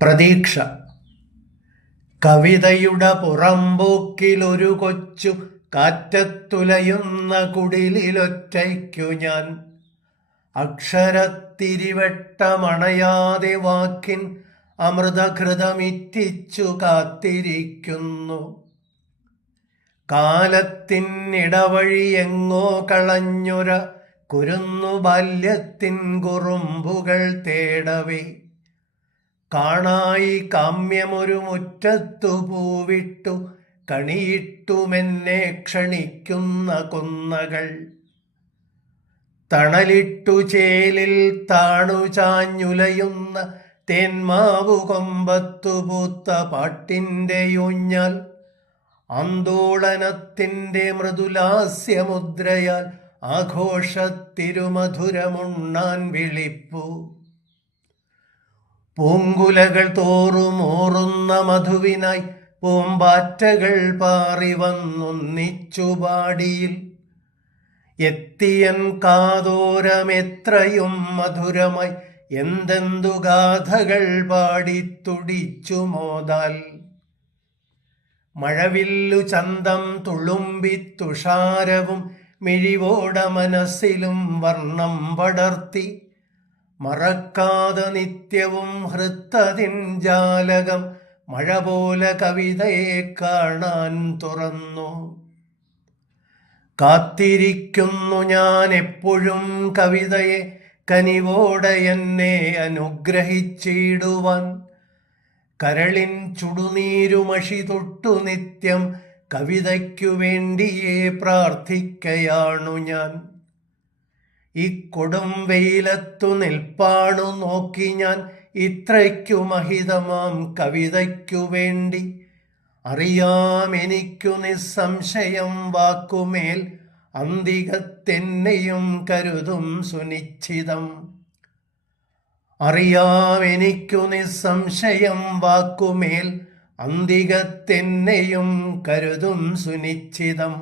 പ്രതീക്ഷ. കവിതയുടെ പുറമ്പോക്കിലൊരു കൊച്ചു കാറ്റത്തുലയുന്ന കുടിലൊറ്റയ്ക്കു ഞാൻ. അക്ഷരത്തിരിവട്ടമണയാതെ വാക്കിൻ അമൃതഘൃതമിറ്റിച്ചു കാത്തിരിക്കുന്നു. കാലത്തിനിടവഴി എങ്ങോ കളഞ്ഞൊര കുരുന്നു ബാല്യത്തിൻ കുറുമ്പുകൾ തേടവേ. കാണായി കാമ്യമൊരു മുറ്റത്തു പൂവിട്ടു കണിയിട്ടുമെന്നെ ക്ഷണിക്കുന്ന കുന്നകൾ. തണലിട്ടു ചേലിൽ താണു ചാഞ്ഞുലയുന്ന തേന്മാവു കൊമ്പത്തു പൂത്ത പാട്ടിൻ്റെ ഊഞ്ഞാൽ. ആന്തോളനത്തിൻ്റെ മൃദുലാസ്യമുദ്രയാൽ ആഘോഷത്തിരുമധുരമുണ്ണാൻ വിളിപ്പു. പൂങ്കുലകൾ തോറുമോറുന്ന മധുവിനായി പൂമ്പാറ്റകൾ പാറി വന്നൊന്നിച്ചുപാടിയിൽ. എത്തിയൻ കാതോരമെത്രയും മധുരമായി എന്തെന്തു ഗാഥകൾ പാടിത്തുടിച്ചു മോതാൽ. മഴവില്ലു ചന്തം തുളുമ്പി തുഷാരവും മിഴിവോട മനസ്സിലും വർണ്ണം പടർത്തി. മറക്കാതെ നിത്യവും ഹൃത്തതിൻ ജാലകം മഴ പോലെ കവിതയെ കാണാൻ തുറന്നു. കാത്തിരിക്കുന്നു ഞാൻ എപ്പോഴും കവിതയെ കനിവോടെ എന്നെ അനുഗ്രഹിച്ചിടുവാൻ. കരളിൻ ചുടുനീരുമഷി തൊട്ടു നിത്യം കവിതയ്ക്കു വേണ്ടിയേ പ്രാർത്ഥിക്കയാണു ഞാൻ. ഈ കൊടും വെയിലത്തു നിൽപ്പാണു നോക്കി ഞാൻ ഇത്രയ്ക്കു മഹിതമാം കവിതയ്ക്കു വേണ്ടി. അറിയാം എനിക്കു നിസ്സംശയം വാക്കുമേൽ അന്തികത്തെന്നെയും കരുതും സുനിശ്ചിതം. അറിയാം എനിക്കു നിസ്സംശയം വാക്കുമേൽ അന്തികത്തെന്നെയും കരുതും സുനിശ്ചിതം.